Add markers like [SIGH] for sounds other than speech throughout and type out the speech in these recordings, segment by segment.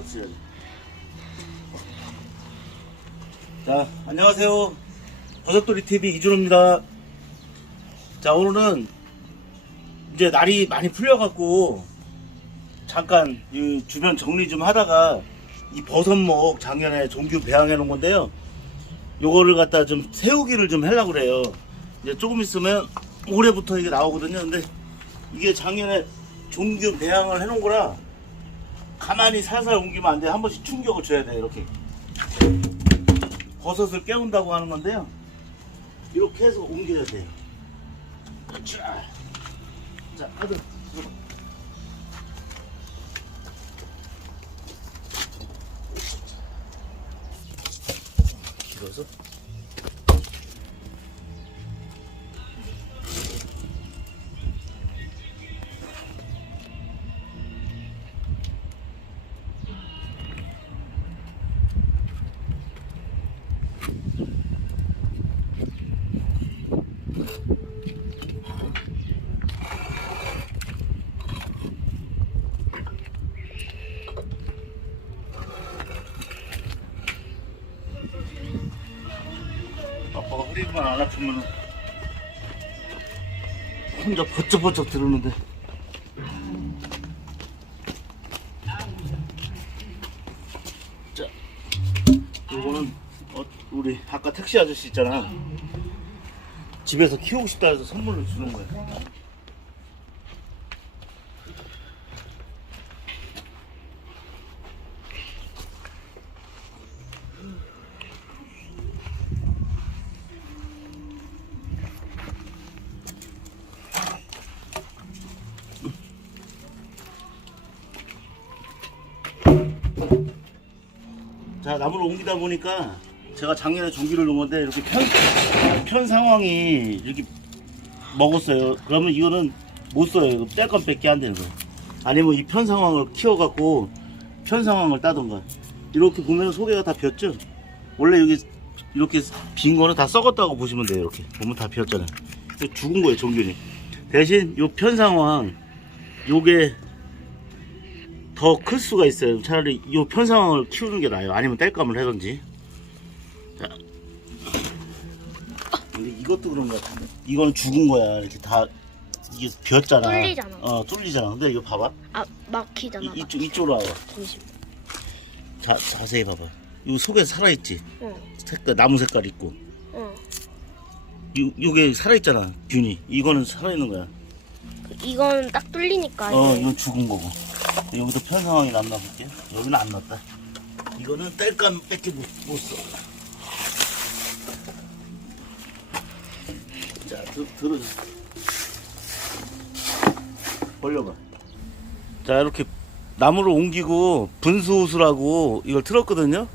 돼. 자, 안녕하세요. 버섯돌이 TV 이준호입니다. 자, 오늘은 이제 날이 많이 풀려갖고 잠깐 이 주변 정리 좀 하다가 이 버섯목 작년에 종규 배양해 놓은 건데요. 요거를 갖다 좀 세우기를 좀 하려고 그래요. 이제 조금 있으면 올해부터 이게 나오거든요. 근데 이게 작년에 종규 배양을 해 놓은 거라 가만히 살살 옮기면 안 돼. 한 번씩 충격을 줘야 돼. 이렇게. 버섯을 깨운다고 하는 건데요. 이렇게 해서 옮겨야 돼요. 자, 자, 아들, 들어봐. 길어서. 허리만 안 아프면 혼자 버쩍버쩍 들었는데. 자 요거는 어, 우리 아까 택시 아저씨 있잖아. 집에서 키우고 싶다 해서 선물로 주는 거야 자 나무를 옮기다 보니까 제가 작년에 종기를 놓은 건데 이렇게 편, 편 상황이 이렇게 먹었어요. 그러면 이거는 못 써요. 이거 뗄건 뺏기 안 되는 거예요. 아니면 이 편 상황을 키워갖고 편 상황을 따던가 이렇게 보면 소개가 다 비었죠? 원래 여기 이렇게 빈 거는 다 썩었다고 보시면 돼요 이렇게. 보면 다 비었잖아요. 죽은 거예요 종균이. 대신 요편 상황 요게 더 클 수가 있어요. 차라리 이 편 상황을 키우는 게 나아요. 아니면 땔감을 하든지. 자. 근데 이것도 그런 것 같은데. 이거는 죽은 거야. 이렇게 다 이게 비었잖아. 뚫리잖아. 어, 뚫리잖아. 근데 이거 봐봐. 아 막히잖아. 이, 이쪽 이쪽으로 와봐. 잠시. 자, 자세히 봐봐. 이 속에 살아 있지. 어, 색깔 나무 색깔 있고. 어. 요 요게 살아 있잖아. 균이. 이거는 살아 있는 거야. 그 이건 딱 뚫리니까. 어, 이건 죽은 거고. 여기도 편 상황이 났나 볼게. 여기는 안 났다. 이거는 뗄감 뺏기 못, 못 써. 자, 들, 들어줘. 벌려봐. 자, 이렇게 나무를 옮기고 분수호수라고 이걸 틀었거든요.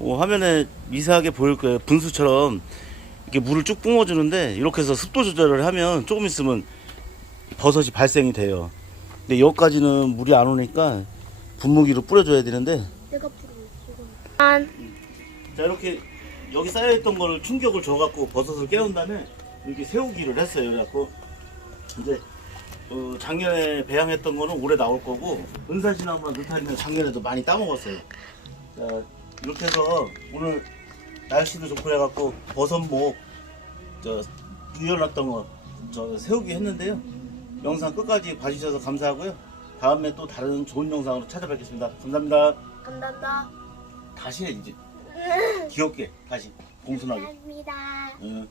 어, 화면에 미세하게 보일 거예요. 분수처럼 이렇게 물을 쭉 뿜어주는데 이렇게 해서 습도 조절을 하면 조금 있으면 버섯이 발생이 돼요. 근데 여기까지는 물이 안 오니까 분무기로 뿌려줘야 되는데 내가. 한자 이렇게 여기 쌓여있던 거를 충격을 줘갖고 버섯을 깨운 다음에 이렇게 세우기를 했어요. 그래갖고 이제 어, 작년에 배양했던 거는 올해 나올 거고 은사시나무나 느타리는 작년에도 많이 따먹었어요. 자 이렇게 해서 오늘 날씨도 좋고 해갖고 버섯목 저 누열났던 거 저 세우기 했는데요. 영상 끝까지 봐주셔서 감사하고요. 다음에 또 다른 좋은 영상으로 찾아뵙겠습니다. 감사합니다. 간단다. 다시 해 이제 [LAUGHS] 귀엽게 다시 공손하게 감사합니다. 응.